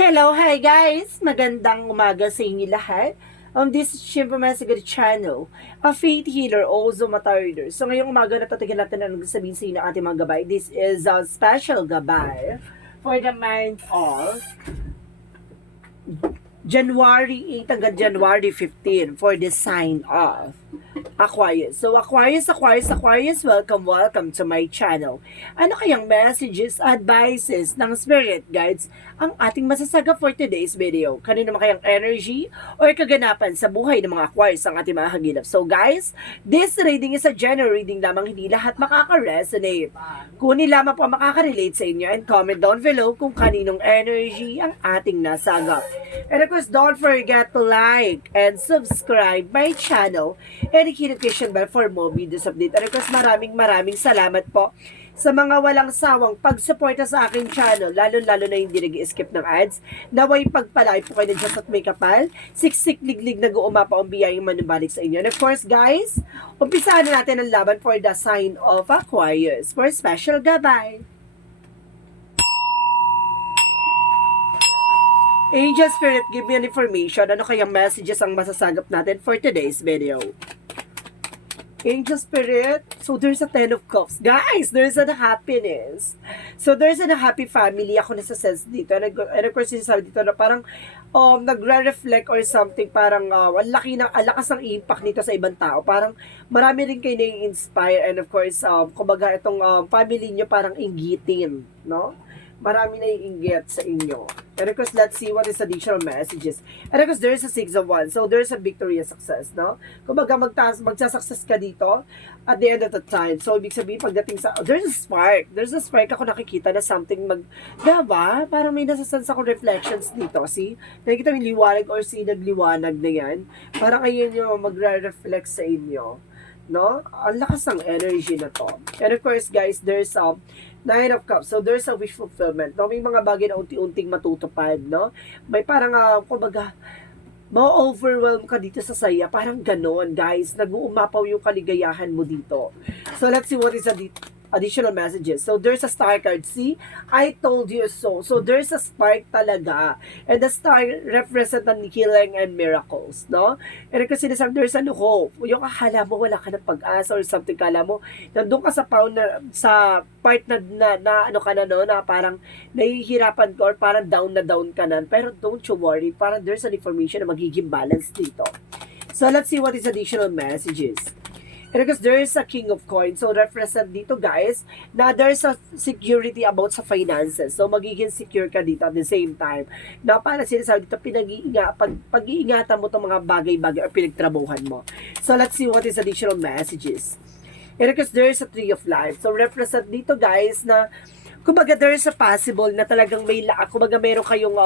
Hello, hi guys! Magandang umaga sa inyo lahat. This is Shimpa Masigari Channel, a faith healer, also matarder. So ngayong umaga natatagal natin ang sabihin sa inyo ng ating mga gabay. This is a special gabay for the month of January 8 hanggang January 15 for the sign of Aquarius. So Aquarius, welcome to my channel. Ano kayang messages, advices ng spirit guides ang ating masasaga for today's video? Kanino naman kayang energy or kaganapan sa buhay ng mga Aquarius ang ating mga hagilap? So guys, this reading is a general reading lamang, hindi lahat makaka-resonate. Kunin lamang po makaka-relate sa inyo and comment down below kung kaninong energy ang ating nasagap. And of course, don't forget to like and subscribe my channel and hit notification bell for more videos update. And of course, maraming salamat po sa mga walang sawang pagsuporta sa aking channel, lalo na hindi nag-skip ng ads. Naway pagpalay po kayo ng Diyos at may kapal, siksik liglig nag-uumapa ang biyayang manubalik sa inyo. And of course guys, umpisahan na natin ang laban for the sign of Aquarius for special gabay. Angel Spirit, give me an information. Ano kayang messages ang masasagap natin for today's video? Angel Spirit, so there's a 10 of Cups. Guys, there's a happiness. So there's a happy family. Ako nasa-sense dito. And of course, sinasabi dito na parang nagre-reflect or something. Parang ang lakas ng impact nito sa ibang tao. Parang marami rin kayo na-inspire. And of course, kumbaga itong family nyo parang inggitin. No? Marami na iinggit sa inyo. And of course, let's see what is additional messages. And of course, there is a 6 of Wands. So, there is a victory and success, no? Kumbaga, magsasuccess ka dito at the end of the time. So, ibig sabihin, pagdating sa, there's a spark. There's a spark ako nakikita na something diba? Parang may nasasense ako reflections dito. See? Nakikita mo yung liwanag or nagliwanag na yan. Parang ayun yung magre-reflect sa inyo. No? Ang lakas ng energy na to. And of course, guys, there's 9 of Cups. So, there's a wish fulfillment. No? May mga bagay na unti-unting matutupad, no? May parang, kumbaga, ma-overwhelm ka dito sa saya. Parang ganon, guys. Nag-uumapaw yung kaligayahan mo dito. So, let's see what is additional messages. So, there's a star card. See? I told you so. So, there's a spark talaga. And the star represent ang healing and miracles, no? And kasi sinasabi, there's a hope. Yung akala mo, wala ka ng pag-asa or something, kala mo, nandun ka sa part na ano ka na, no? Na parang nahihirapan ka or parang down ka na. Pero don't you worry. Parang there's an information na magiging balance dito. So, let's see what is additional messages. And because there is a King of Coins, so represent dito guys, na there's a security about sa finances. So magiging secure ka dito at the same time. Na para sinasabi dito, pag-iingatan mo itong mga bagay-bagay or pinagtrabuhan mo. So let's see what is additional messages. And because there is a Tree of Life. So represent dito guys na, kumbaga there is a possible na talagang may kumbaga meron kayong,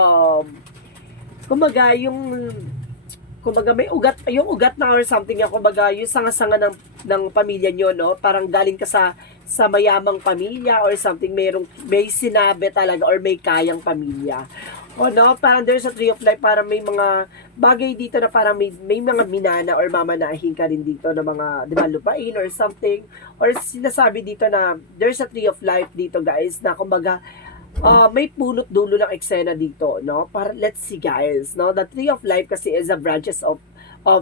kumbaga may ugat, yung ugat na or something, kumbaga yung sanga-sanga ng pamilya nyo, no? Parang galing ka sa mayamang pamilya or something, may sinabi talaga or may kayang pamilya. O no, parang there's a Tree of Life, parang may mga bagay dito na parang may mga minana or mamanahin ka rin dito na mga, di ba, lupain or something. Or sinasabi dito na there's a Tree of Life dito guys, na kumbaga, may punot dulo ng eksena dito, no? Para let's see guys, no? The Tree of Life kasi is a branches of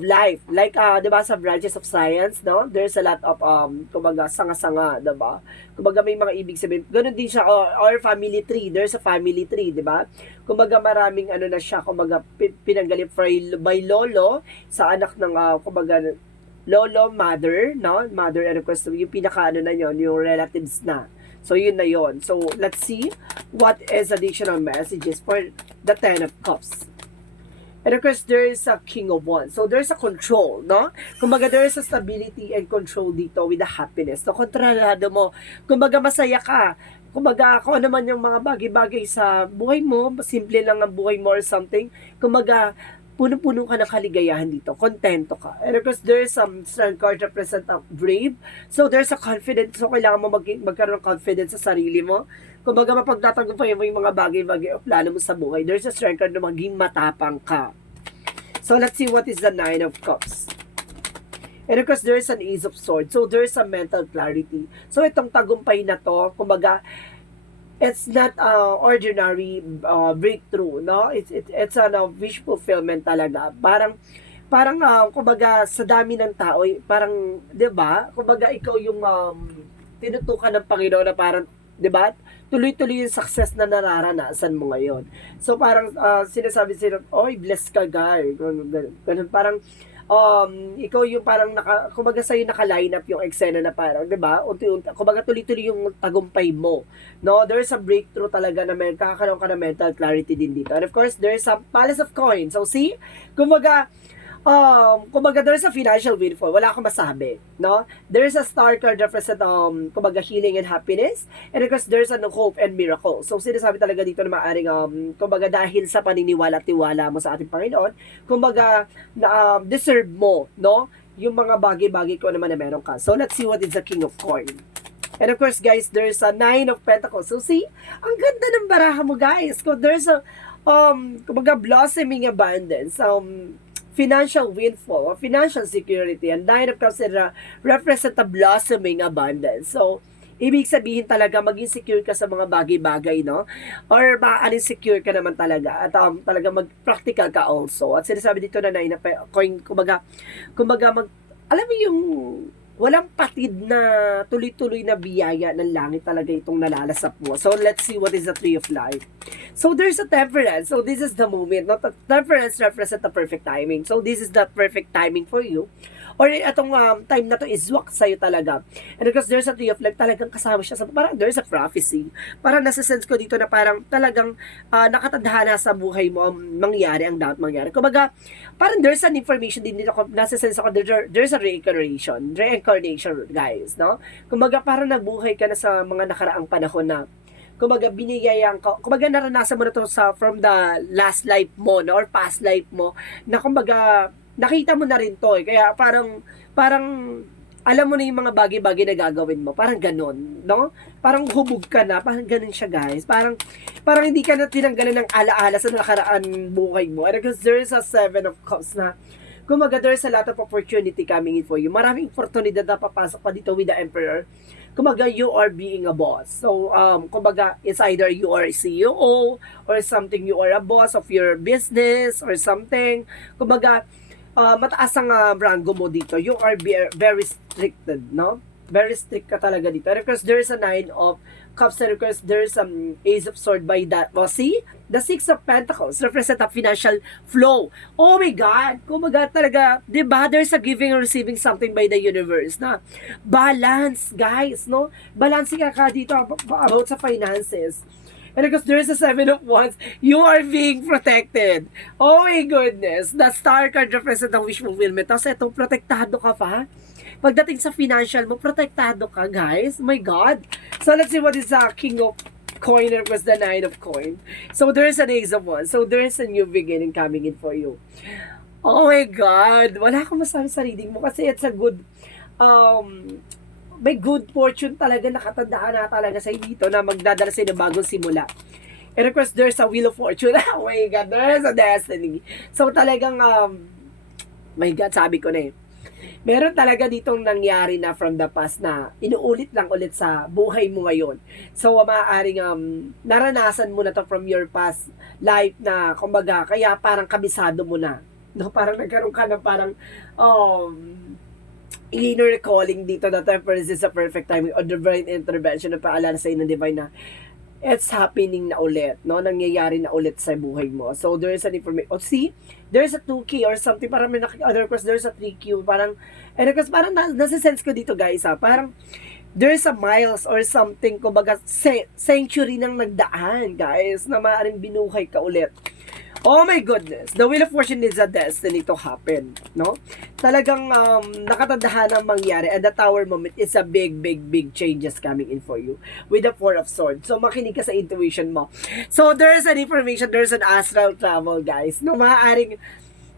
life. Like 'di ba sa branches of science, no? There's a lot of kumbaga sanga-sanga, 'di ba? Kumbaga may mga ibig sabihin. Ganun din siya or family tree. There's a family tree, 'di ba? Kumbaga maraming ano na siya, kumbaga pinanggaling by lolo sa anak ng kumbaga lolo, mother, no? Mother and of course yung pinaka na yon, yung relatives na. So, yun na yun. So, let's see what is additional messages for the 10 of Cups. And of course, there is a King of Wands. So, there's a control, no? Kumbaga, there is a stability and control dito with the happiness. So, kontrolado mo. Kumbaga, masaya ka. Kumbaga, kung ano man yung mga bagay-bagay sa buhay mo, simple lang ang buhay mo or something. Kumbaga, puno-puno ka ng kaligayahan dito, kontento ka. And of course, there is some strong card represent of brave. So, there's a confidence. So, kailangan mo magkaroon ng confidence sa sarili mo. Kumbaga, mapagtatagumpayan mo yung mga bagay-bagay o plano mo sa buhay. There's a strong card na maging matapang ka. So, let's see what is the 9 of Cups. And of course, there is an Ace of Swords. So, there is a mental clarity. So, itong tagumpay na to, kumbaga, it's not ordinary breakthrough, no? It's wish fulfillment talaga. Parang kumbaga sa dami ng tao, parang 'di ba? Kumbaga ikaw yung tinutukan ng Panginoon na parang 'di ba? Tuloy-tuloy yung success na nararanasan mo ngayon. So parang sinasabi sila, "Oy, blessed ka, guy." Ganun, parang ikaw yung parang kumbaga sa'yo naka-line up yung eksena na parang, 'di ba? Unti-unti, kumbaga tuloy-tuloy yung tagumpay mo. No, there's a breakthrough talaga na may kakaroon ka ng mental clarity din dito. And of course, there's a palace of coins. So see, kumbaga there's a financial windfall. Wala akong masabi, no? There's a star card represent kumbaga healing and happiness. And of course, there's a hope and miracle. So sinasabi talaga dito na maaring kumbaga dahil sa paniniwala at tiwala mo sa ating Panginoon, kumbaga na deserve mo, no? Yung mga bagay-bagay ko naman na meron ka. So let's see what is the King of Coin. And of course, guys, there's a Nine of Pentacles. So see, ang ganda ng baraha mo, guys. So there's a kumbaga blossoming abundance, financial windfall, or financial security, and Nine of Cups represent a blossoming abundance. So, ibig sabihin talaga, maging secure ka sa mga bagay-bagay, no? Or ma-unsecure ka naman talaga. At talaga mag-practical ka also. At sinasabi dito na Nine of Coin, kumbaga alam mo yung walang patid na tuloy-tuloy na biyaya ng langit talaga itong nalalasap mo. So, let's see what is the Tree of Life. So, there's a Temperance. So, this is the moment. No? Temperance represents the perfect timing. So, this is the perfect timing for you. Or itong time na to is swak sa'yo talaga. And because there's a Tree of Life, talagang kasama siya sa, parang there's a prophecy. Parang nasa-sense ko dito na parang talagang nakatadhana sa buhay mo ang mangyari, ang dapat mangyari. Kumbaga, parang there's an information din dito, nasa-sense ako, there's a reincarnation, guys, no? Kumbaga, parang nabuhay ka na sa mga nakaraang panahon na kumbaga biniyayang ka, kumbaga naranasan mo na to from the last life mo, no? Or past life mo, na kumbaga nakita mo na rin to kaya parang alam mo na yung mga bagay-bagay na gagawin mo, parang ganon, no? Parang hubog ka na, parang ganon siya, guys, parang hindi ka na tinanggalan ng alaala sa nakaraan buhay mo. And because there is a Seven of Cups na kumbaga there's a lot of opportunity coming in for you, maraming oportunidad na papasok pa dito with the Emperor. Kumbaga, you are being a boss. So, kumbaga, it's either you are a CEO or something, you are a boss of your business or something. Kumbaga, mataas ang rango mo dito. You are very restricted, no? Very strict ka talaga dito. And of course, there's a Nine of Cups, and of course, there's some Ace of Swords by that. Well, see? The Six of Pentacles represent a financial flow. Oh my God! Kumbaga talaga, di ba? There's a giving and receiving something by the universe na balance, guys, no? Balancing ka dito about sa finances. And because there's a Seven of Wands, you are being protected. Oh my goodness. The Star card represents ang wish fulfillment. Tapos ito, protektado ka pa. Pagdating sa financial mo, protektado ka, guys. Oh my God. So let's see what is the King of Coin and was the Nine of Coin. So there's an Ace of Wands. So there's a new beginning coming in for you. Oh my God. Wala akong masabi sa reading mo kasi it's a good may good fortune talaga, nakatandaan na talaga sa dito na magdadala sa ng bagong simula. And of course, there's a Wheel of Fortune. Oh my God, there's a destiny. So talagang, my God, sabi ko na meron talaga ditong nangyari na from the past na inuulit lang ulit sa buhay mo ngayon. So, maaaring naranasan mo na to from your past life na, kumbaga, kaya parang kabisado mo na. No? Parang nagkaroon ka na parang, inner calling dito na Temperance is a perfect timing or divine intervention na paalala sa ng divine na it's happening na ulit, no? Nangyayari na ulit sa buhay mo. So, there is an information. Oh, see? There's a 2K or something. Parang may other course, there's a 3Q. Parang, and of course, parang nasa-sense ko dito, guys, ha? Parang, there's a miles or something, kumbaga, century nang nagdaan, guys, na maaaring binuhay ka ulit. Oh my goodness, the Wheel of Fortune is a destiny to happen, no? Talagang nakatadahan ang mangyari, and the Tower moment is a big changes coming in for you with the Four of Swords. So makinig ka sa intuition mo. So there's an information, there's an astral travel, guys, no? Maaaring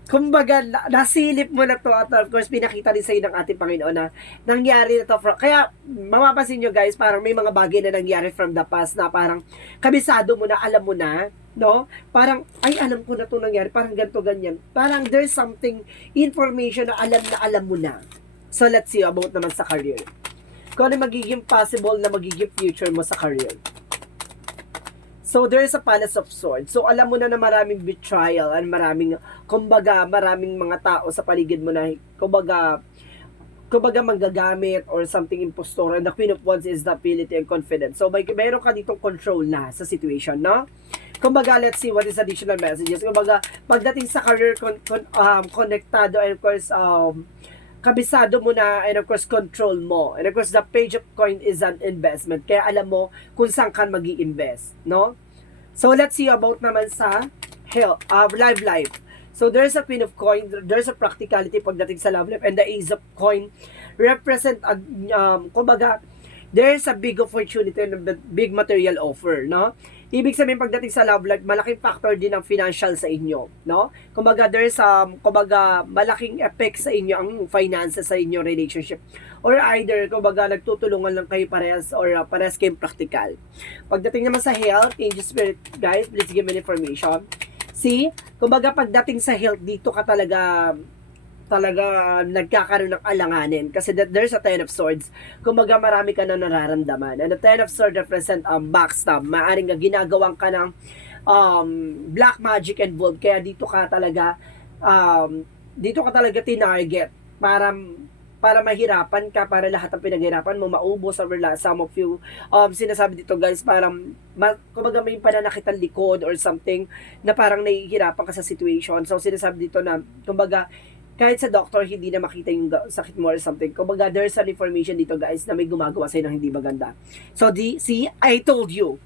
kumbaga, nasilip mo na to at of course, pinakita rin sa'yo ng ating Panginoon na nangyari na to. Kaya, mapapansin nyo, guys, parang may mga bagay na nangyari from the past na parang kabisado mo na, alam mo na, no? Parang, ay, alam ko na to nangyari, parang ganito, ganyan. Parang there's something, information na alam mo na. So, let's see about naman sa career. Kung ano magiging possible na magiging future mo sa career. So, there is a Palace of Swords. So, alam mo na maraming betrayal and maraming mga tao sa paligid mo na, kumbaga manggagamit or something impostor. And the Queen of Wands is the ability and confidence. So, meron ka ditong control na sa situation, no? Kumbaga, let's see what is additional messages. Kumbaga, pagdating sa career, konektado, and of course, kabisado mo na, and of course, control mo. And of course, the Page of Coin is an investment. Kaya alam mo kung saan ka mag-i-invest, no? So, let's see about naman sa health, life. So, there's a Queen of Coin, there's a practicality pagdating sa love life, and the Ace of Coin represent, kumbaga, there's a big opportunity and a big material offer, no? Ibig sabihin pagdating sa love life, malaking factor din ang financial sa inyo, no? Kumbaga there's malaking effect sa inyo ang finances sa inyo relationship. Or either kumbaga nagtutulungan lang kayo parehas or parehas kayong practical. Pagdating naman sa health, angel spirit, guys, please give me information. See, kumbaga pagdating sa health dito ka talaga nagkakaroon ng alanganin kasi there's a Ten of Swords. Kumbaga marami ka na nararamdaman. And the Ten of Swords represent backstab. Maaring ginagawang ka ng black magic involved. Kaya dito ka talaga tinarget para mahirapan ka, para lahat ng pinaghirapan mo maubos, or some of you sinasabi dito guys, parang kumbaga may pananakit ang likod or something na parang nahihirapan ka sa situation. So sinasabi dito na kumbaga kahit sa doctor, hindi na makita yung sakit mo or something. Kumbaga, there's an information dito, guys, na may gumagawa sa'yo ng hindi maganda. So, see, I told you.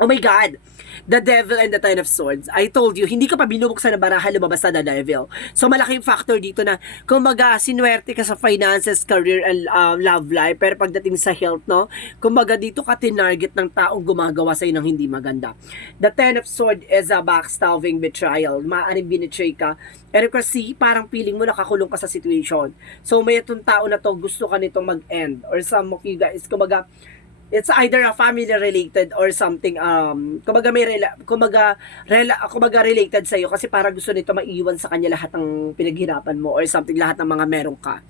Oh my God, the devil and the Ten of Swords. I told you, hindi ka pa binubuksan na baraha, lumabas na the devil. So, malaking factor dito na, kumbaga, sinuwerte ka sa finances, career, and love life. Pero pagdating sa health, no? Kumbaga, dito ka tinarget ng taong gumagawa sa'yo ng hindi maganda. The Ten of Swords is a backstabbing betrayal. Maaaring binitray ka. And of course, see, parang feeling mo nakakulong ka sa situation. So, may itong tao na to, gusto ka nitong mag-end. Or some of you guys, kumbaga, it's either a family related or something kumbaga related sa iyo kasi para gusto nito maiwan sa kanya lahat ng pinaghirapan mo or something, lahat ng mga meron ka.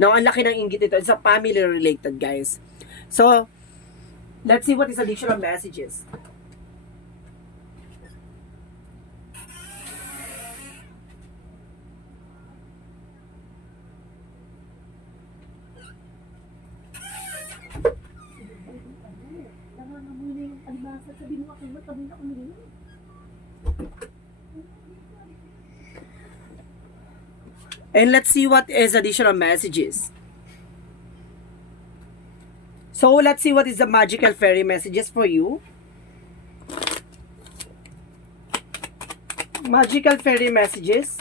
Now, ang laki ng inggit ito. It's a family related, guys. So, let's see what is additional messages. And let's see what is additional messages. So, let's see what is the magical fairy messages for you. Magical fairy messages.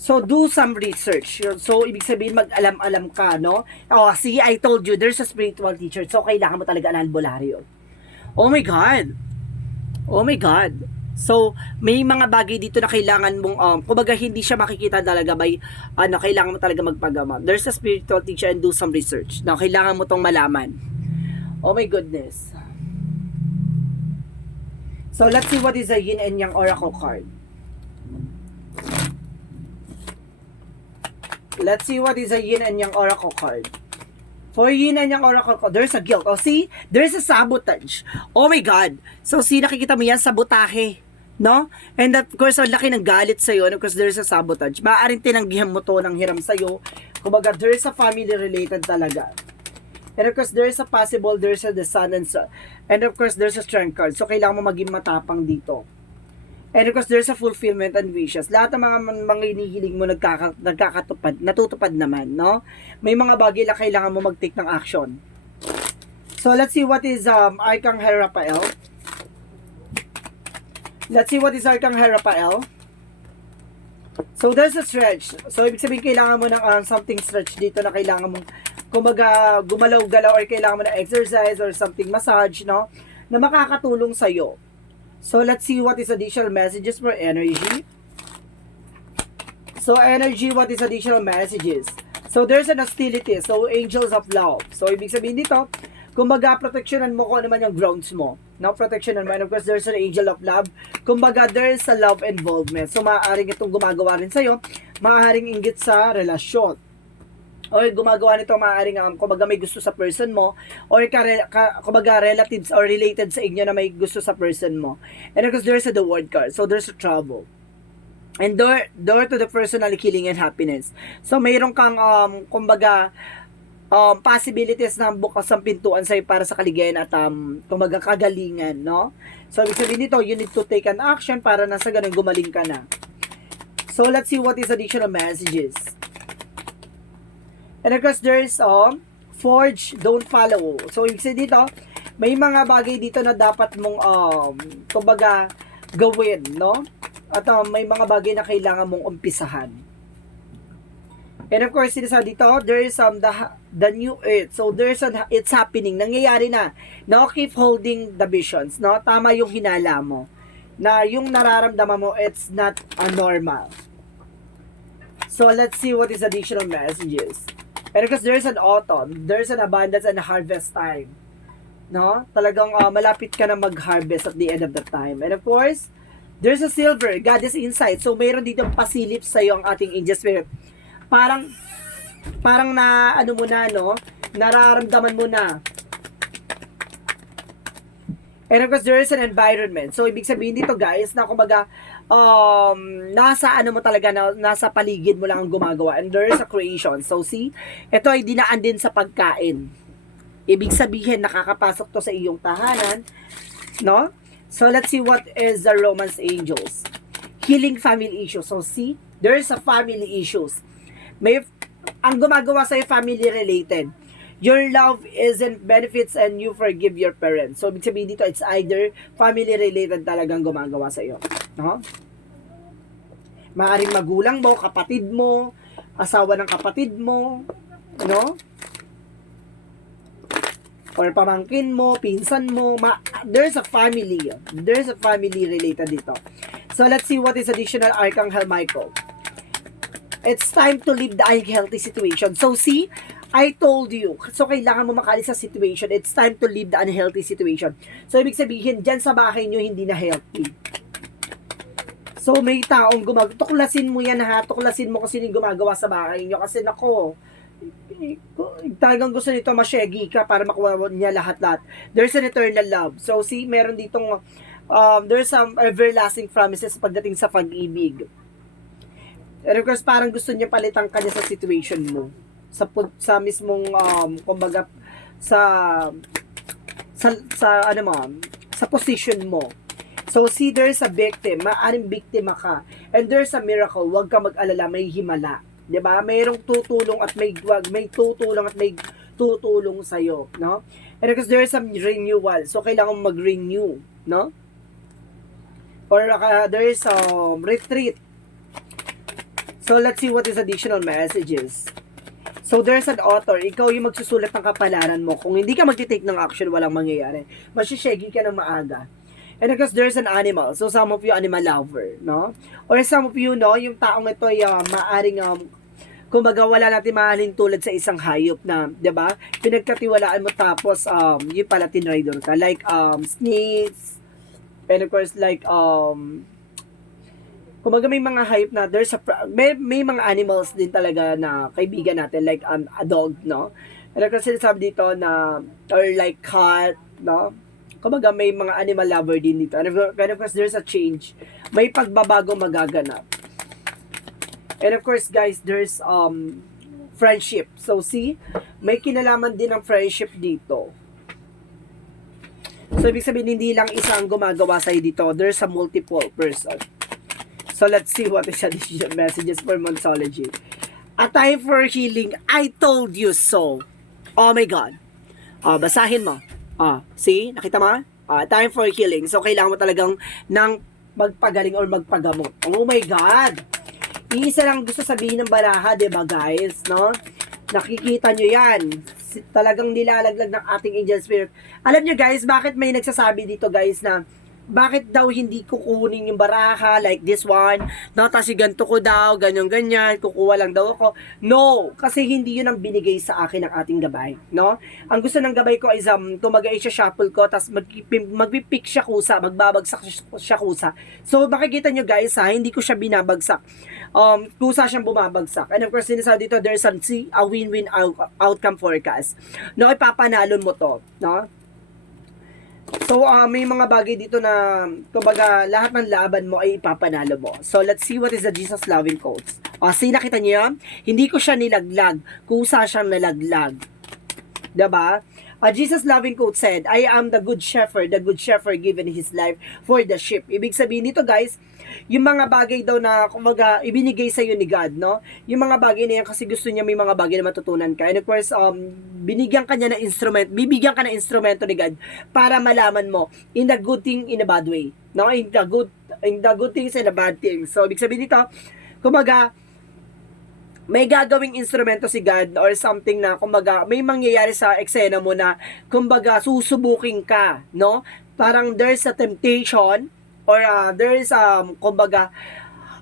So, do some research. So, ibig sabihin, mag-alam-alam ka, no? Oh, see, I told you, there's a spiritual teacher. So, kailangan mo talaga ng albularyo. Oh my God! Oh my God! So, may mga bagay dito na kailangan mong, kumbaga, hindi siya makikita talaga by, kailangan mo talaga magpagama. There's a spiritual teacher and do some research. Now, kailangan mo tong malaman. Oh my goodness. So, let's see what is the Yin and Yang Oracle card. Let's see what is a Yin and Yang Oracle card. For Yin and Yang Oracle card, there's a guilt. Oh, see? There's a sabotage. Oh my God. So, see, nakikita mo yan, sabotahe. No? And of course, ang laki ng galit sa'yo. And of course, there's a sabotage. Maaaring tinanggihan mo to ng hiram sa'yo. Kumbaga, there's a family related talaga. And of course, there's a possible, there's a the sun and of course, there's a strength card. So, kailangan mo maging matapang dito. And of course, there's a fulfillment and wishes. Lahat ng mga hinihiling mo nagkakatupad, natutupad naman, no? May mga bagay na kailangan mo mag-take ng action. So, let's see what is Arcangel Raphael. Let's see what is Arcangel Raphael. So, there's a stretch. So, ibig sabihin, kailangan mo ng something stretch dito na kailangan mong, kumbaga, gumalaw-galaw or kailangan mo na exercise or something massage, no? Na makakatulong sa'yo. So, let's see what is additional messages for energy. So, energy, what is additional messages? So, there's an hostility. So, angels of love. So, ibig sabihin dito, kumbaga, protectionan mo kung ano man yung grounds mo. Now, protectionan mo. And of course, there's an angel of love. Kumbaga, there's a love involvement. So, maaaring itong gumagawa rin sa'yo. Maaaring inggit sa relasyon. or gumagawa nito maaaring kumbaga may gusto sa person mo, or kumbaga relatives or related sa inyo na may gusto sa person mo. And because there's the word card, so there's a trouble. And door to the personal healing and happiness. So mayroon kang kumbaga possibilities na bukas ang pintuan sa'yo para sa kaligayahan at kumbaga kagalingan, no? So ibig sabihin dito, you need to take an action para nasa ganun gumaling ka na. So let's see what is additional messages. And of course, there's forge, don't follow. So ibig sabihin dito, may mga bagay dito na dapat mong kumbaga gawin, no? At may mga bagay na kailangan mong umpisahan. And of course, sinasabi dito, there is the new earth. So there's it's happening. Nangyayari na. No, keep holding the visions. No, tama yung hinala mo. Na yung nararamdaman mo, it's not normal. So let's see what is additional messages. And because there's an autumn, there's an abundance and harvest time. No, talagang malapit ka na mag-harvest at the end of the time. And of course, there's a silver, goddess insight. So mayroon dito pasilip sa iyo ang ating angel spirit. Parang na ano mo na, no? Nararamdaman mo na. And of course, there is an environment. So ibig sabihin dito, guys, na kumbaga nasa ano mo talaga, nasa paligid mo lang ang gumagawa. And there is a creation. So see, ito ay dinaan din sa pagkain. Ibig sabihin, nakakapasok to sa iyong tahanan, no? So let's see what is the Romance Angels. Healing family issues. So see, there's a family issues. Ang gumagawa sa'yo family related. Your love isn't benefits and you forgive your parents. So ibig sabihin dito, it's either family related talagang gumagawa sa'yo. No? Maaring magulang mo, kapatid mo, asawa ng kapatid mo, no? Or pamangkin mo, pinsan mo, there's a family. There's a family related dito. So let's see what is additional Archangel Michael. It's time to leave the unhealthy situation. So see, I told you. So kailangan mo makalis sa situation. It's time to leave the unhealthy situation. So ibig sabihin, dyan sa bahay nyo, hindi na healthy. So may taong tuklasin mo yan ha. Tuklasin mo kung sino yung gumagawa sa bahay nyo. Kasi nako, talagang gusto nito masyegi ka para makuha niya lahat-lahat. There's an eternal love. So see, meron ditong there's some everlasting promises pagdating sa pag-ibig. And of course, parang gusto niya palitan ka niya sa situation mo. Sa mismong kumbaga sa ano mo, sa position mo. So see, there's a victim, maaring biktima ka. And there's a miracle, huwag ka mag-alala, may himala. 'Di ba? Mayroong tutulong at may tutulong at may tutulong sa iyo, no? And because there is some renewal, so kailangan mag-renew, no? Or there is retreat. So let's see what is additional messages. So there's an author, ikaw yung magsusulat ng kapalaran mo. Kung hindi ka magti-take ng action, walang mangyayari. Masishegi ka ng maaga. And of course, there's an animal. So some of you animal lover, no? Or some of you, no, yung taong ito ay maaring kumbaga wala natin mahalin tulad sa isang hayop na, 'di ba? Pinagkatiwalaan mo tapos yung pala tinraidor ka, like snakes. And of course like kumbaga may mga hayop na may mga animals din talaga na kaibigan natin, like a dog, no? And of course sinasabi dito na or like cat, no? Kumbaga may mga animal lover din dito. And of course there's a change. May pagbabago magaganap. And of course guys, there's friendship. So see, may kinalaman din ng friendship dito. So ibig sabihin hindi lang isang gumagawa sa'yo dito. There's a multiple person. So let's see what is additional messages for Monsology. A time for healing. I told you so. Oh my God. Basahin mo. See? Nakita mo? Time for healing. So kailangan mo talagang ng magpagaling or magpagamot. Oh my God. Isa lang gusto sabihin ng baraha, diba guys, no? Nakikita nyo yan. Talagang nilalaglag ng ating angel spirit. Alam nyo guys, bakit may nagsasabi dito guys na bakit daw hindi kukunin yung baraha like this one, no, kasi ganito ko daw, ganyan, kukuha lang daw ako. No, kasi hindi yun ang binigay sa akin ng ating gabay, no? Ang gusto ng gabay ko is, kumaga shuffle ko, tapos magpipick siya kusa, magbabagsak siya kusa. So, makikita nyo guys ha, hindi ko siya binabagsak. Kusa siyang bumabagsak. And of course, sinasabi dito, there's a win-win outcome forecast. No, ipapanalon mo to, no? So, may mga bagay dito na, kumbaga, lahat ng laban mo ay ipapanalo mo. So, let's see what is the Jesus loving quotes. See, nakita niyo yan? Hindi ko siya nilaglag, kusa siyang nalaglag. Diba? Jesus loving quote said, I am the good shepherd given his life for the sheep. Ibig sabihin nito guys, yung mga bagay daw na kumbaga ibinigay sa iyo ni God, no? Yung mga bagay na yan kasi gusto niya may mga bagay na matutunan ka. And of course, binigyan ka niya ng instrument, bibigyan ka ng instrumento ni God para malaman mo in the good thing, in the bad way, no? In the good things and the bad things. So, ibig sabihin nito, kumbaga, may gagawing instrumento si God or something na kumbaga may mangyayari sa eksena mo na kumbaga susubukin ka, no? Parang there's a temptation or there is kumbaga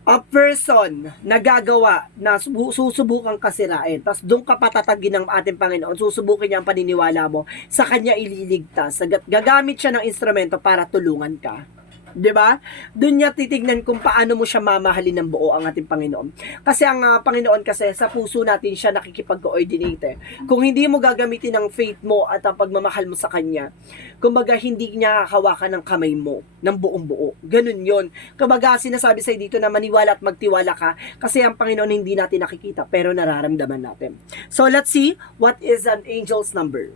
a person na gagawa na susubukan ka sirain. Tapos doon ka patatagin ng ating Panginoon, susubukin niya ang paniniwala mo, sa kanya ililigtas. Gagamit siya ng instrumento para tulungan ka. 'Di ba? Doon niya titignan kung paano mo siya mamahalin ng buo ang ating Panginoon. Kasi ang Panginoon kasi sa puso natin siya nakikipag-coordinate. Kung hindi mo gagamitin ang faith mo at ang pagmamahal mo sa kanya, kumbaga hindi niya hawakan ng kamay mo ng buong buo. Ganun 'yon. Kumbaga sinasabi sa dito na maniwala at magtiwala ka kasi ang Panginoon hindi natin nakikita pero nararamdaman natin. So let's see what is an angel's number.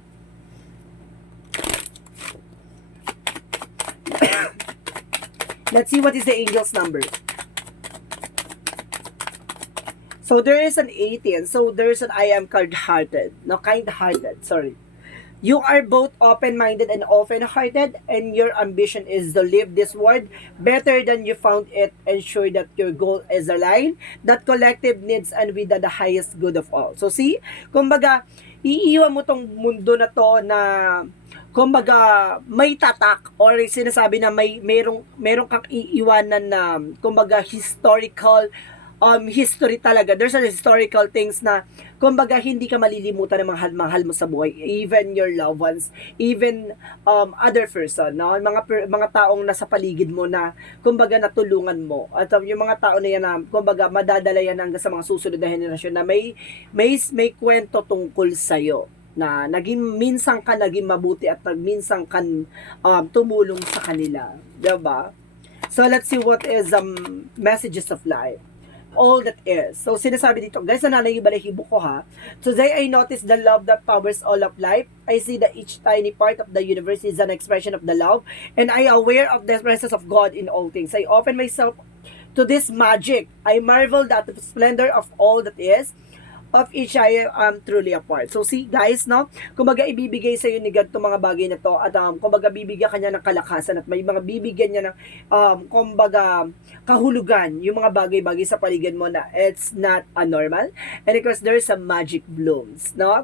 Let's see what is the angel's number. So there is an 18. So there is an I am kind-hearted. No, kind-hearted. Sorry. You are both open-minded and open-hearted, and your ambition is to live this world better than you found it, ensure that your goal is aligned, that collective needs and with the highest good of all. So see, kumbaga, iiwan mo tong mundo na to na kumbaga may tatak or sinasabi na merong kang iiwanan na kumbaga historical history talaga. There's a historical things na kumbaga hindi ka malilimutan ng mahal mo sa buhay, even your loved ones, even other person, no? Mga taong nasa paligid mo na kumbaga natulungan mo. At yung mga tao na yan na kumbaga madadala yan hanggang sa mga susunod na henerasyon na may kwento tungkol sa iyo na minsan ka naging mabuti at minsan kan tumulong sa kanila, 'di ba? So let's see what is messages of life. All that is. So sinasabi dito, guys, nanay yung balahibo ko ha. Today I notice the love that powers all of life. I see that each tiny part of the universe is an expression of the love, and I am aware of the presence of God in all things. I open myself to this magic. I marvel at the splendor of all that is. Of each I am truly a part. So see guys, no? Kumbaga ibibigay sa iyo ni God 'tong mga bagay na to at kumbaga bibigyan kanya ng kalakasan at may mga bibigyan niya ng kumbaga kahulugan yung mga bagay-bagay sa paligid mo na it's not normal. And of course there is some magic blooms, no?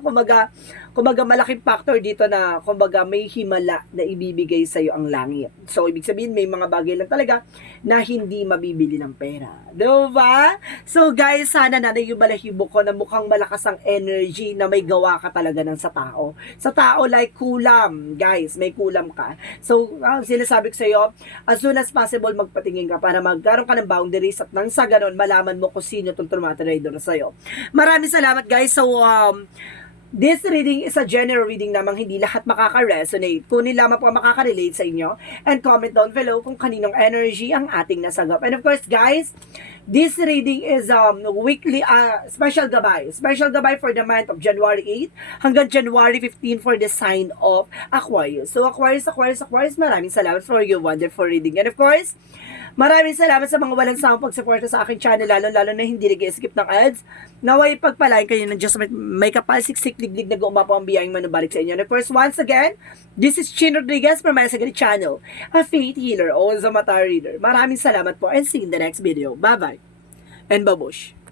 Kumbaga malaking factor dito na kumbaga may himala na ibibigay sa iyo ang langit. So ibig sabihin may mga bagay lang talaga na hindi mabibili ng pera. Diba? So guys, sana nanay yung balahibo ko na mukhang malakas ang energy na may gawa ka talaga ng sa tao. Sa tao like kulam, guys, may kulam ka. So sinasabi ko sa iyo, as soon as possible magpatingin ka para magkaroon ka ng boundaries at nang sa ganon malaman mo kung sino itong tumatrader sa iyo. Maraming salamat guys. So this reading is a general reading namang hindi lahat makaka-resonate. Kunin lamang po makaka-relate sa inyo. And comment down below kung kaninong energy ang ating nasagap. And of course, guys, this reading is weekly special gabay. Special gabay for the month of January 8 hanggang January 15 for the sign of Aquarius. So Aquarius, maraming salamat for your wonderful reading. And of course, maraming salamat sa mga walang sawang pagsuporta sa aking channel, lalo na hindi nag-skip ng ads. Naway pagpalain kayo ng Diyos, may kapal-siksik liglig na gumapo ang biyayang manubalik sa inyo. And of course, once again, this is Chin Rodriguez from my Sagari channel, a faith healer o Zamata reader. Maraming salamat po and see you in the next video. Bye-bye and babush!